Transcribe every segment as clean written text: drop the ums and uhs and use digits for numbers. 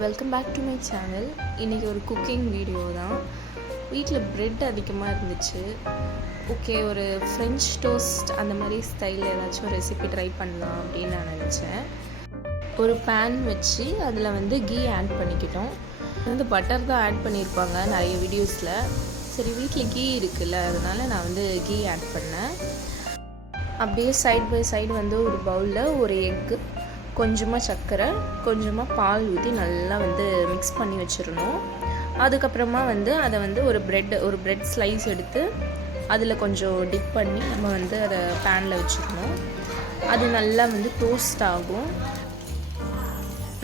Welcome back to my channel. இன்றைக்கி ஒரு cooking video தான். வீட்டில் ப்ரெட் அதிகமாக இருந்துச்சு. ஓகே, ஒரு ஃப்ரெஞ்ச் டோஸ்ட் அந்த மாதிரி ஸ்டைலில் ஏதாச்சும் ஒரு ரெசிபி ட்ரை பண்ணலாம் அப்படின்னு நான் நினச்சேன். ஒரு பேன் வச்சு அதில் வந்து கீ ஆட் பண்ணிக்கிட்டோம். வந்து பட்டர் தான் ஆட் பண்ணியிருப்பாங்க நிறைய வீடியோஸில். சரி, வீட்டில் கீ இருக்குல்ல, அதனால் நான் வந்து கீ ஆட் பண்ணேன். அப்படியே சைட் பை சைடு வந்து ஒரு பவுலில் ஒரு எக்கு, கொஞ்சமாக சர்க்கரை, கொஞ்சமாக பால் ஊற்றி நல்லா வந்து மிக்ஸ் பண்ணி வச்சிடணும். அதுக்கப்புறமா வந்து அதை வந்து ஒரு பிரெட் ஸ்லைஸ் எடுத்து அதில் கொஞ்சம் டிப் பண்ணி நம்ம வந்து அதை பேனில் வச்சுக்கணும். அது நல்லா வந்து டோஸ்ட் ஆகும்.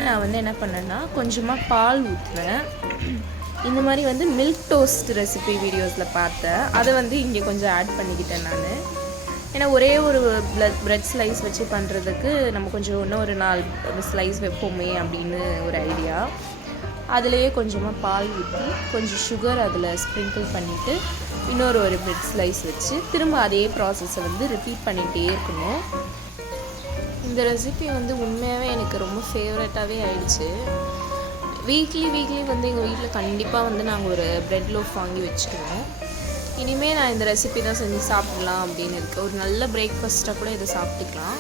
நான் வந்து என்ன பண்ணேன்னா கொஞ்சமாக பால் ஊற்றுனேன். இந்த மாதிரி வந்து மில்க் டோஸ்ட் ரெசிபி வீடியோஸில் பார்த்தேன். அதை வந்து இங்கே கொஞ்சம் ஆட் பண்ணிக்கிட்டேன் நான். ஏன்னா ஒரே ஒரு பிரெட் ஸ்லைஸ் வச்சு பண்ணுறதுக்கு நம்ம கொஞ்சம் இன்னும் ஒரு 4 ஸ்லைஸ் வைப்போமே அப்படின்னு ஒரு ஐடியா. அதுலேயே கொஞ்சமாக பால் ஊற்றி கொஞ்சம் சுகர் அதில் ஸ்ப்ரிங்கிள் பண்ணிவிட்டு இன்னொரு பிரெட் ஸ்லைஸ் வச்சு திரும்ப அதே ப்ராசஸை வந்து ரிப்பீட் பண்ணிகிட்டே இருக்கணும். இந்த ரெசிபி வந்து உண்மையாகவே எனக்கு ரொம்ப ஃபேவரட்டாகவே ஆயிடுச்சு. வீக்லி வந்து எங்கள் வீட்டில் கண்டிப்பாக வந்து நாங்கள் ஒரு பிரெட் லோஃப் வாங்கி வச்சுக்குவோம். இனிமேல் நான் இந்த ரெசிபி தான் செஞ்சு சாப்பிடலாம் அப்படின்னு இருக்குது. ஒரு நல்ல பிரேக்ஃபாஸ்ட்டாக கூட இதை சாப்பிட்டுக்கலாம்.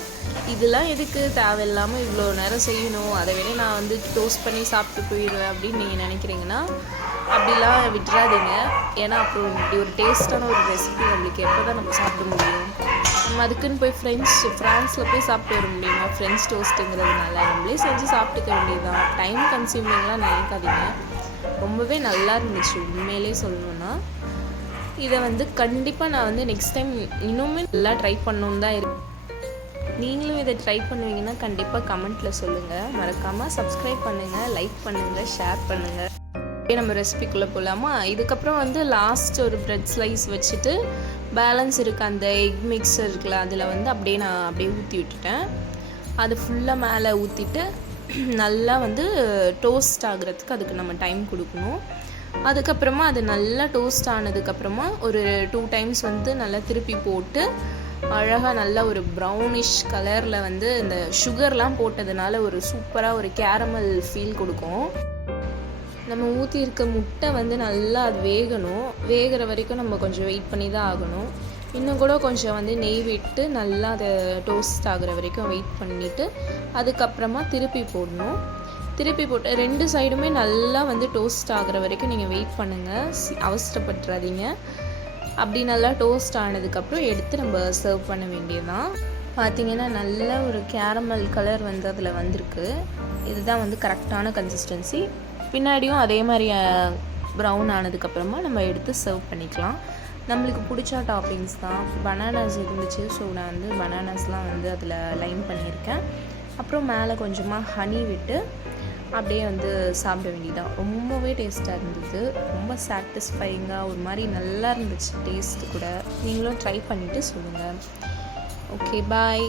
இதெல்லாம் எதுக்கு தேவையில்லாமல் இவ்வளோ நேரம் செய்யணும், அதை விட நான் வந்து டோஸ்ட் பண்ணி சாப்பிட்டு போயிடுவேன் அப்படின்னு நீங்கள் நினைக்கிறீங்கன்னா அப்படிலாம் விட்டுறாதீங்க. ஏன்னா அப்புறம் இப்படி ஒரு டேஸ்ட்டான ஒரு ரெசிபி நம்மளுக்கு எப்போ தான் நம்ம சாப்பிட முடியும்? நம்ம அதுக்குன்னு போய் ஃப்ரான்ஸில் போய் சாப்பிட்டு வர முடியுமா? ஃப்ரெஞ்ச் டோஸ்ட்டுங்கிறதுனால நம்மளே செஞ்சு சாப்பிட்டுக்க வேண்டியதுதான். டைம் கன்சியூமிங்லாம் நினைக்காதீங்க. ரொம்பவே நல்லா இருந்துச்சு உண்மையிலே சொல்லணுன்னா. இதை வந்து கண்டிப்பாக நான் வந்து நெக்ஸ்ட் டைம் இன்னுமே நல்லா ட்ரை பண்ணணுன்னு தான் இருக்கு. நீங்களும் இதை ட்ரை பண்ணுவீங்கன்னா கண்டிப்பாக கமெண்ட்டில் சொல்லுங்கள். மறக்காமல் சப்ஸ்கிரைப் பண்ணுங்கள், லைக் பண்ணுங்கள், ஷேர் பண்ணுங்கள். நம்ம ரெசிபிக்குள்ளே போகலாமா? இதுக்கப்புறம் வந்து லாஸ்ட் ஒரு பிரெட் ஸ்லைஸ் வச்சுட்டு பேலன்ஸ் இருக்க அந்த எக் மிக்சர் இருக்குல்ல, அதில் வந்து நான் அப்படியே ஊற்றி விட்டுட்டேன். அது ஃபுல்லாக மேலே ஊற்றிட்டு நல்லா வந்து டோஸ்ட் ஆகுறதுக்கு அதுக்கு நம்ம டைம் கொடுக்கணும். அதுக்கப்புறமா அது நல்லா டோஸ்ட் ஆனதுக்கப்புறமா ஒரு 2 டைம்ஸ் வந்து நல்லா திருப்பி போட்டு அழகாக நல்லா ஒரு ப்ரௌனிஷ் கலரில் வந்து இந்த சுகர்லாம் போட்டதுனால ஒரு சூப்பராக ஒரு கேரமல் ஃபீல் கொடுக்கும். நம்ம ஊற்றி இருக்க முட்டை வந்து நல்லா அது வேகிற வரைக்கும் நம்ம கொஞ்சம் வெயிட் பண்ணி தான் ஆகணும். இன்னும் கூட கொஞ்சம் வந்து நெய் விட்டு நல்லா அதை டோஸ்ட் ஆகிற வரைக்கும் வெயிட் பண்ணிவிட்டு அதுக்கப்புறமா திருப்பி போடணும். திருப்பி போட்டு 2 சைடுமே நல்லா வந்து டோஸ்ட் ஆகிற வரைக்கும் நீங்கள் வெயிட் பண்ணுங்கள், அவசரப்பட்டுறாதீங்க. அப்படி நல்லா டோஸ்ட் ஆனதுக்கப்புறம் எடுத்து நம்ம சர்வ் பண்ண வேண்டியதுதான். பார்த்திங்கன்னா நல்ல ஒரு கேரமல் கலர் வந்து அதில் வந்திருக்கு. இதுதான் வந்து கரெக்டான கன்சிஸ்டன்சி. பின்னாடியும் அதே மாதிரி ப்ரௌன் ஆனதுக்கப்புறமா நம்ம எடுத்து சர்வ் பண்ணிக்கலாம். நம்மளுக்கு பிடிச்ச டாப்பிங்ஸ் தான். பனானாஸ் இருந்துச்சு, ஸோ நான் வந்து பனானாஸ்லாம் வந்து அதில் லைன் பண்ணியிருக்கேன். அப்புறம் மேலே கொஞ்சமாக ஹனி விட்டு அப்படியே வந்து சாப்பிட வேண்டியதான். ரொம்பவே டேஸ்ட்டாக இருந்தது. ரொம்ப சாட்டிஸ்ஃபைங்காக ஒரு மாதிரி நல்லா இருந்துச்சு டேஸ்ட்டு கூட. நீங்களும் ட்ரை பண்ணிவிட்டு சொல்லுங்கள். ஓகே, பாய்.